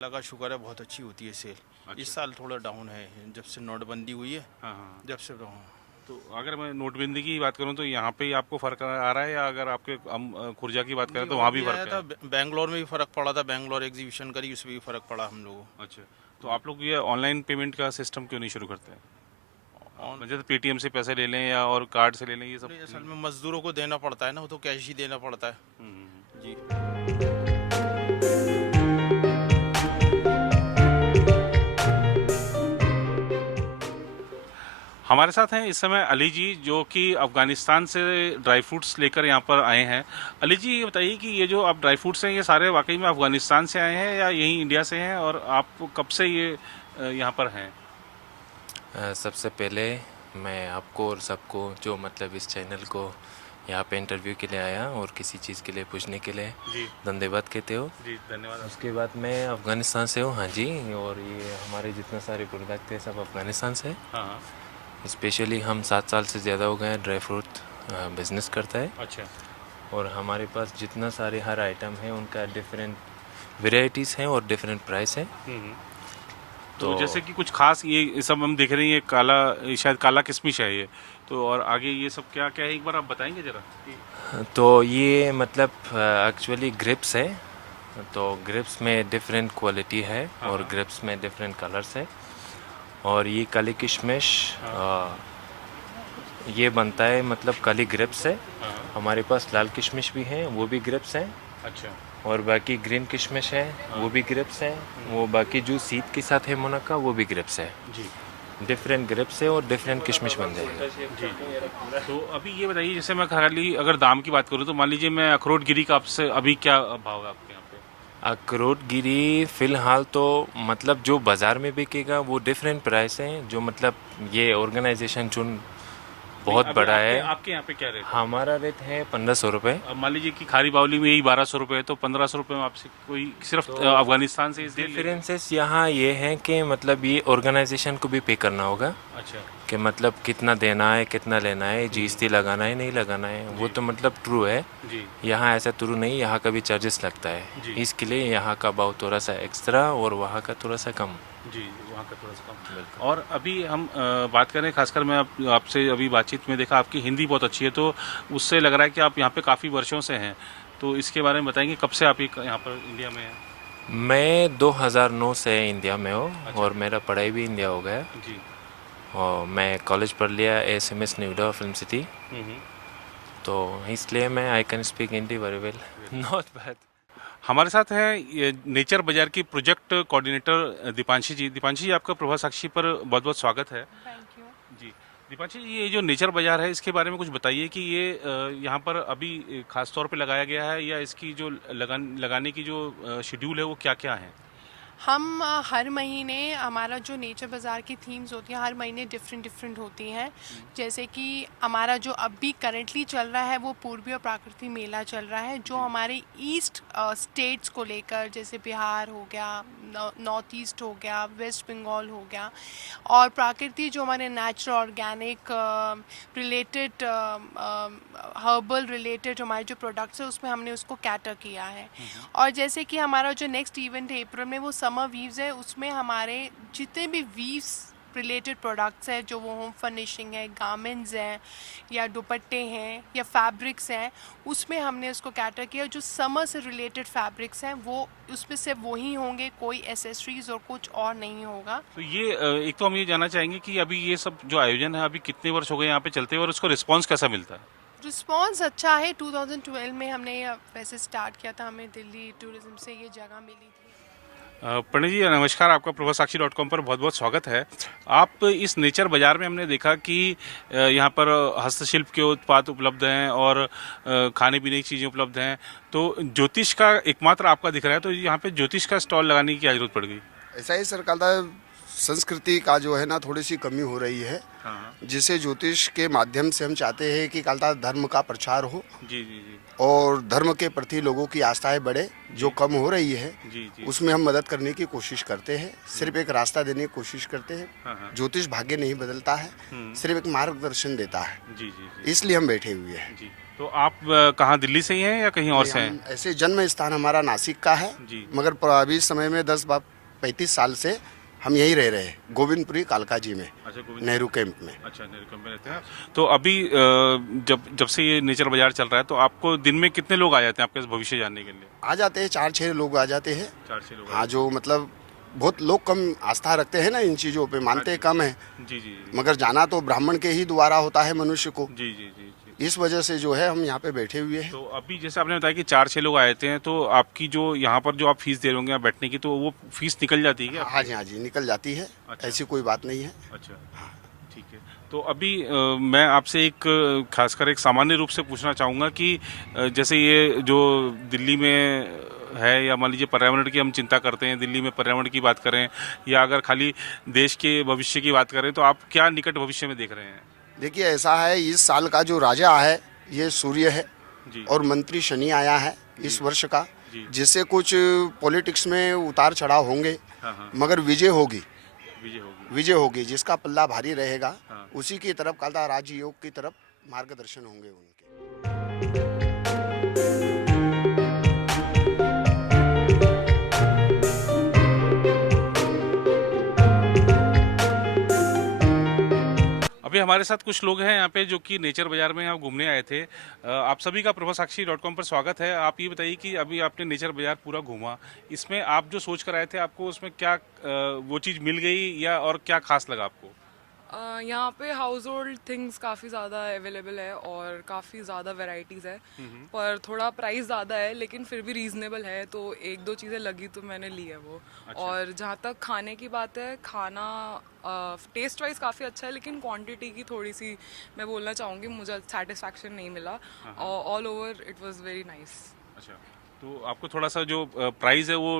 लगा शुक्र है बहुत अच्छी होती है सेल। अच्छा। इस साल थोड़ा डाउन है जब से नोटबंदी हुई है, हाँ हाँ। जब से डाउन। तो अगर मैं नोटबंदी की बात करूँ तो यहाँ पे ही आपको फ़र्क आ रहा है, या अगर आपके खुर्जा की बात करें तो नहीं, और वहाँ भी भी आया फ़र्क था, है? बेंगलोर में भी फ़र्क पड़ा था, बेंगलोर एग्जीबिशन करी उसमें भी फ़र्क पड़ा हम लोगों अच्छा। तो आप लोग ये ऑनलाइन पेमेंट का सिस्टम क्यों नहीं शुरू करते हैं? को। मतलब तो पेटीएम से पैसे ले लें या और कार्ड से ले लें, ये सब? असल में मजदूरों को देना पड़ता है ना, वो तो कैश ही देना पड़ता है जी। हमारे साथ हैं इस समय अली जी, जो कि अफ़गानिस्तान से ड्राई फ्रूट्स लेकर यहाँ पर आए हैं। अली जी, ये बताइए कि ये जो आप ड्राई फ्रूट्स हैं, ये सारे वाकई में अफ़गानिस्तान से आए हैं या यहीं इंडिया से हैं, और आप कब से ये यहाँ पर हैं? सबसे पहले मैं आपको और सबको जो मतलब इस चैनल को यहाँ पे इंटरव्यू के लिए आया और किसी चीज़ के लिए पूछने के लिए जी धन्यवाद कहते हो। जी, धन्यवाद। उसके बाद मैं अफ़गानिस्तान से हूँ, हाँ जी, और ये हमारे जितने सारे प्रोडक्ट है सब अफ़गानिस्तान से। हाँ हाँ। स्पेशली हम 7 साल से ज़्यादा हो गए हैं ड्राई फ्रूट बिज़नेस करता है, अच्छा। और हमारे पास जितना सारे हर आइटम है उनका डिफरेंट वेराइटीज़ हैं और डिफरेंट प्राइस है। तो जैसे कि कुछ खास ये सब हम देख रहे हैं, ये काला, ये शायद काला किशमिश है ये, तो और आगे ये सब क्या क्या है, एक बार आप बताएंगे ज़रा? तो ये मतलब एक्चुअली ग्रिप्स है, तो ग्रिप्स में डिफरेंट क्वालिटी है और ग्रिप्स में डिफरेंट कलर्स है। और ये काली किशमिश ये बनता है मतलब काली ग्रिप्स है। हमारे पास लाल किशमिश भी है, वो भी ग्रिप्स हैं। अच्छा। और बाकी ग्रीन किशमिश है, वो भी ग्रिप्स है। वो बाकी जो सीड के साथ है मुनक्का, वो भी ग्रिप्स है। जी डिफरेंट ग्रिप्स है और डिफरेंट किशमिश बन जाएगा। जी। तो अभी ये बताइए, जैसे मैं खाली अगर दाम की बात करूँ तो मान लीजिए मैं अखरोट गिरी का आपसे अभी क्या भाव है आपके यहाँ पे? अखरोट गिरी फ़िलहाल तो मतलब जो बाज़ार में बिकेगा वो डिफरेंट प्राइस हैं। जो मतलब ये ऑर्गेनाइजेशन जो बहुत अभी बड़ा आपके है। आपके यहाँ पे क्या रेट है? हमारा रेट है 1500 रुपये। अब मान लीजिए कि खारी बावली में यही 1200 रुपये है, तो 1500 रुपये में आपसे कोई सिर्फ अफगानिस्तान से इसलिए डिफरेंसेस यहाँ ये हैं कि मतलब ये ऑर्गेनाइजेशन को भी पे करना होगा अच्छा कि मतलब कितना देना है, कितना लेना है, जीएसटी लगाना है, नहीं लगाना है, वो तो मतलब ट्रू है। जी यहाँ ऐसा ट्रू नहीं, यहाँ का भी चार्जेस लगता जी। है, इसके लिए यहाँ का भाव थोड़ा सा एक्स्ट्रा और वहाँ का थोड़ा सा कम। जी, वहाँ का थोड़ा सा कम। और अभी हम बात करें, खासकर मैं आपसे अभी बातचीत में देखा आपकी हिंदी बहुत अच्छी है, तो उससे लग रहा है कि आप यहाँ पे काफ़ी वर्षों से हैं, तो इसके बारे में बताएंगे कब से आप यहाँ पर इंडिया में हैं? मैं 2009 से इंडिया में हूँ और मेरा पढ़ाई भी इंडिया हो गया जी और मैं कॉलेज पढ़ लिया ASMS Noida film city, hmm. तो इसलिए मैं I can speak Hindi very well, not bad. हमारे साथ हैं ये नेचर बाजार की प्रोजेक्ट कोऑर्डिनेटर दीपांशी जी। दीपांशी जी, आपका प्रभा साक्षी पर बहुत बहुत स्वागत है। Thank you. जी, दीपांशी जी, ये जो नेचर बाजार है इसके बारे में कुछ बताइए कि ये यहाँ पर अभी खास तौर पे लगाया गया है, या इसकी जो लगाने की जो शेड्यूल है वो क्या क्या है? हम हर महीने हमारा जो नेचर बाज़ार की थीम्स होती हैं हर महीने डिफरेंट होती हैं। जैसे कि हमारा जो अभी करंटली चल रहा है वो पूर्वी और प्राकृतिक मेला चल रहा है, जो हमारे ईस्ट स्टेट्स को लेकर, जैसे बिहार हो गया, नॉर्थ ईस्ट हो गया, वेस्ट बंगाल हो गया, और प्राकृतिक जो हमारे natural organic related herbal related हमारे जो प्रोडक्ट्स है उसमें हमने उसको कैटर किया है। और जैसे कि हमारा जो नेक्स्ट इवेंट है अप्रैल में, वो समर वीव्स है, उसमें हमारे जितने भी वीव्स रिलेटेड प्रोडक्ट्स हैं, जो वो होम फर्निशिंग है, गारमेंट्स हैं, या दुपट्टे हैं, या फैब्रिक्स हैं, उसमें हमने उसको कैटर किया। जो समर से रिलेटेड फैब्रिक्स हैं वो उसमें सिर्फ वही होंगे, कोई एसेसरीज और कुछ और नहीं होगा। तो ये एक तो हम ये जानना चाहेंगे कि अभी ये सब जो आयोजन है अभी कितने वर्ष हो गए यहाँ पे चलते हुए और उसको रिस्पॉन्स कैसा मिलता है? रिस्पॉन्स अच्छा है। 2012 में हमने वैसे स्टार्ट किया था, हमें दिल्ली टूरिज्म से ये जगह मिली थी। पंडित जी नमस्कार, आपका प्रभासाक्षी.com पर बहुत बहुत स्वागत है। आप इस नेचर बाज़ार में हमने देखा कि यहाँ पर हस्तशिल्प के उत्पाद उपलब्ध हैं और खाने पीने की चीज़ें उपलब्ध हैं, तो ज्योतिष का एकमात्र आपका दिख रहा है, तो यहाँ पे ज्योतिष का स्टॉल लगाने की क्या जरूरत पड़ गई? ऐसा ही सर, कल संस्कृति का जो है ना थोड़ी सी कमी हो रही है, हाँ जिसे ज्योतिष के माध्यम से हम चाहते हैं कि कल धर्म का प्रचार हो जी जी जी और धर्म के प्रति लोगों की आस्थाएं बढ़े, जो कम हो रही है जी जी। उसमें हम मदद करने की कोशिश करते हैं, सिर्फ एक रास्ता देने की कोशिश करते हैं। हाँ। ज्योतिष भाग्य नहीं बदलता है, सिर्फ एक मार्गदर्शन देता है, जी जी जी इसलिए हम बैठे हुए हैं। जी। तो आप कहाँ, दिल्ली से ही हैं या कहीं और से हैं? ऐसे जन्म स्थान हमारा नासिक का है, जी। मगर अभी समय में 35 साल से हम यहीं रह रहे हैं, गोविंदपुरी कालका जी में, अच्छा, गोविंद नेहरू कैंप में। अच्छा, नेहरू कैंप में रहते हैं। तो अभी जब से ये नेचर बाजार चल रहा है, तो आपको दिन में कितने लोग आ जाते हैं आपके भविष्य जानने के लिए? आ जाते हैं 4-6 लोग आ जाते हैं। 4-6 लोग? हाँ, जो मतलब बहुत लोग कम आस्था रखते हैं ना इन चीज़ों पे, मानते कम है, जी जी मगर जाना तो ब्राह्मण के ही द्वारा होता है मनुष्य को। जी जी जी जी। इस वजह से जो है हम यहाँ पे बैठे हुए हैं। तो अभी जैसे आपने बताया कि 4-6 लोग आए थे, तो आपकी जो यहाँ पर जो आप फीस दे रहे होंगे यहाँ बैठने की, तो वो फीस निकल जाती है क्या? हाँ जी, हाँ जी, निकल जाती है। अच्छा। ऐसी कोई बात नहीं है। अच्छा, ठीक है। तो अभी मैं आपसे एक खासकर एक सामान्य रूप से पूछना चाहूँगा कि जैसे ये जो दिल्ली में है, या मान लीजिए पर्यावरण की हम चिंता करते हैं, दिल्ली में पर्यावरण की बात करें, या अगर खाली देश के भविष्य की बात करें, तो आप क्या निकट भविष्य में देख रहे हैं? देखिए, ऐसा है, इस साल का जो राजा है ये सूर्य है जी। और मंत्री शनि आया है इस वर्ष का, जी। जिससे कुछ पॉलिटिक्स में उतार चढ़ाव होंगे, हाँ। मगर विजय होगी। विजय होगी। विजय होगी, जिसका पल्ला भारी रहेगा हाँ। उसी की तरफ कालदा राजयोग की तरफ मार्गदर्शन होंगे उनके। अभी हमारे साथ कुछ लोग हैं यहाँ पे जो कि नेचर बाजार में यहाँ घूमने आए थे। आप सभी का प्रभासाक्षी.com पर स्वागत है। आप ये बताइए कि अभी आपने नेचर बाजार पूरा घूमा, इसमें आप जो सोच कर आए थे, आपको उसमें क्या वो चीज़ मिल गई, या और क्या खास लगा आपको? यहाँ पे हाउस होल्ड थिंग्स काफ़ी ज़्यादा अवेलेबल है और काफ़ी ज़्यादा वैरायटीज़ है, पर थोड़ा प्राइस ज़्यादा है, लेकिन फिर भी रीज़नेबल है, तो एक दो चीज़ें लगी तो मैंने ली है वो। अच्छा। और जहाँ तक खाने की बात है, खाना टेस्ट वाइज काफ़ी अच्छा है, लेकिन क्वांटिटी की थोड़ी सी मैं बोलना चाहूँगी, मुझे सेटिस्फैक्शन नहीं मिला। All over it was very nice. अच्छा, तो आपको थोड़ा सा जो प्राइस है वो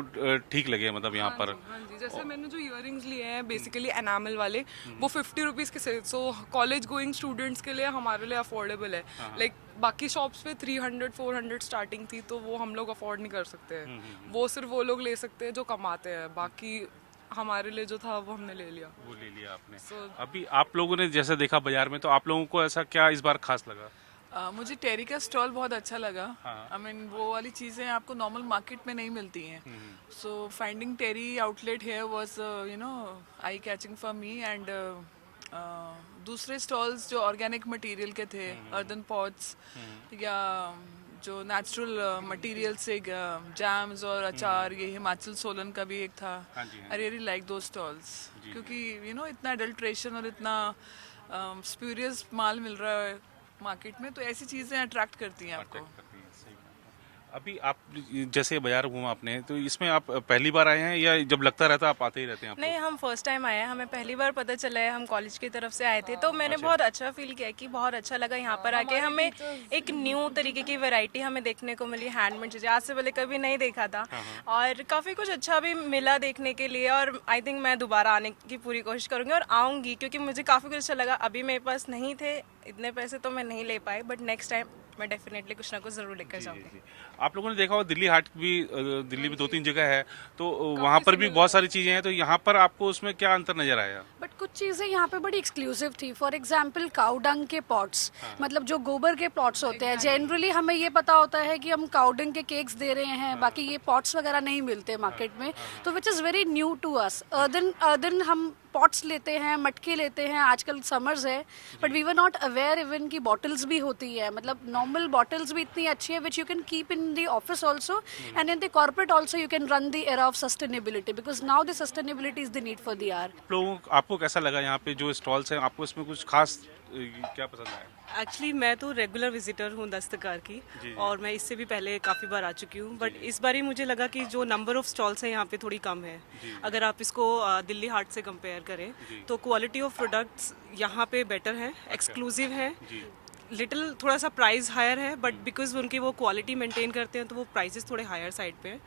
ठीक लगे मतलब यहाँ पर? हाँ जी, जैसे मैंने जो इयररिंग्स लिए हैं बेसिकली एनामल वाले, वो 50 रुपीज़ के से, सो कॉलेज गोइंग स्टूडेंट्स के लिए हमारे लिए अफोर्डेबल है। लाइक बाकी शॉप्स पे 300-400 स्टार्टिंग थी, तो वो हम लोग अफोर्ड नहीं कर सकते हैं। वो सिर्फ वो लोग ले सकते हैं जो कमाते हैं, बाकी हमारे लिए जो था वो हमने ले लिया। वो ले लिया आपने। So- अभी आप लोगों ने जैसे देखा बाजार में, तो आप लोगों को ऐसा क्या इस बार खास लगा? मुझे टेरी का स्टॉल बहुत अच्छा लगा। हाँ। आई मीन वो वाली चीज़ें आपको नॉर्मल मार्केट में नहीं मिलती हैं। So finding TERI outlet here was you know eye catching for me. And दूसरे स्टॉल्स जो ऑर्गेनिक मटेरियल के थे, अर्दन पॉट्स या जो नेचुरल मटेरियल से जैम्स और अचार, ये हिमाचल सोलन का भी एक था। हाँ जी, हाँ। आई रियली लाइक दो स्टॉल्स, क्योंकि यू नो इतना अडल्ट्रेशन और इतना स्प्यूरियस माल मिल रहा है मार्केट में, तो ऐसी चीज़ें अट्रैक्ट करती हैं आपको। अभी आप जैसे बाजार घूमा आपने, तो इसमें आप पहली बार आए हैं या जब लगता रहता आप आते ही रहते हैं? नहीं, हम फर्स्ट टाइम आए हैं, हमें पहली बार पता चला है, हम कॉलेज की तरफ से आए थे, तो मैंने बहुत अच्छा फील किया कि बहुत अच्छा लगा यहाँ पर आके। हमें एक न्यू तरीके की वैरायटी हमें देखने को मिली, हैंडमेड चीज़ें आज से पहले कभी नहीं देखा था, और काफ़ी कुछ अच्छा भी मिला देखने के लिए। और आई थिंक मैं दोबारा आने की पूरी कोशिश करूँगी और आऊँगी, क्योंकि मुझे काफ़ी कुछ अच्छा लगा। अभी मेरे पास नहीं थे इतने पैसे, तो मैं नहीं ले पाई, बट नेक्स्ट टाइम मैं डेफिनेटली कुछ ना कुछ ज़रूर लेकर जाऊँगी। आप लोगों ने देखा होगा दिल्ली हाट भी, दिल्ली में 2-3 जगह है, तो वहाँ पर भी बहुत सारी चीजें हैं, तो यहाँ पर आपको उसमें क्या अंतर नजर आया? बट कुछ चीज़ें यहाँ पे बड़ी एक्सक्लूसिव थी। फॉर एग्जाम्पल काउ डंग के पॉट्स, मतलब जो गोबर के पॉट्स होते हैं, जनरली हमें ये पता होता है कि हम काउ डंग के केक्स दे रहे हैं, बाकी ये पॉट्स वगैरह नहीं मिलते मार्केट में, तो which is very new to us. Earthen हम पॉट्स लेते हैं, मटके लेते हैं, आजकल समर्स है, but we were not aware even की बॉटल्स भी होती है, मतलब नॉर्मल बॉटल्स भी इतनी अच्छी है which you can keep in the office also and in the corporate also. You can run the era of sustainability, because now the sustainability is the need for the hour. आपको कैसा लगा यहाँ पे जो स्टॉल्स हैं, आपको इसमें कुछ खास क्या पसंद आया? एक्चुअली मैं तो रेगुलर विजिटर हूँ दस्तकार की, और मैं इससे भी पहले काफ़ी बार आ चुकी हूँ, बट इस बार ही मुझे लगा कि जो नंबर ऑफ स्टॉल्स हैं यहाँ पे थोड़ी कम है। अगर आप इसको दिल्ली हाट से कंपेयर करें तो क्वालिटी ऑफ प्रोडक्ट्स यहाँ पे बेटर है, एक्सक्लूसिव है, लिटिल थोड़ा सा प्राइस हायर है, बट बिकॉज उनकी वो क्वालिटी मेंटेन करते हैं तो वो प्राइसेस थोड़े हायर साइड पे हैं।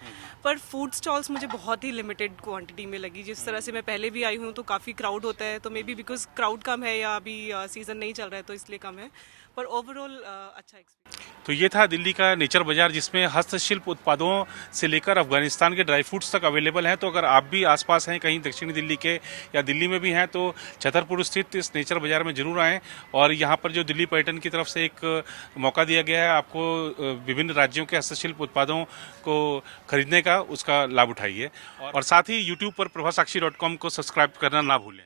पर फूड स्टॉल्स मुझे बहुत ही लिमिटेड क्वांटिटी में लगी। जिस तरह से मैं पहले भी आई हूँ तो काफ़ी क्राउड होता है, तो मे बी बिकॉज क्राउड कम है या अभी सीज़न नहीं चल रहा है तो इसलिए कम है, पर ओवरऑल अच्छा एक्सपीरियंस। तो ये था दिल्ली का नेचर बाजार, जिसमें हस्तशिल्प उत्पादों से लेकर अफगानिस्तान के ड्राई फ्रूट्स तक अवेलेबल हैं। तो अगर आप भी आसपास हैं, कहीं दक्षिणी दिल्ली के या दिल्ली में भी हैं, तो छतरपुर स्थित इस नेचर बाजार में जरूर आएँ। और यहाँ पर जो दिल्ली पर्यटन की तरफ से एक मौका दिया गया है आपको विभिन्न राज्यों के हस्तशिल्प उत्पादों को खरीदने का, उसका लाभ उठाइए। और साथ ही यूट्यूब पर प्रभासाक्षी.com को सब्सक्राइब करना ना भूलें।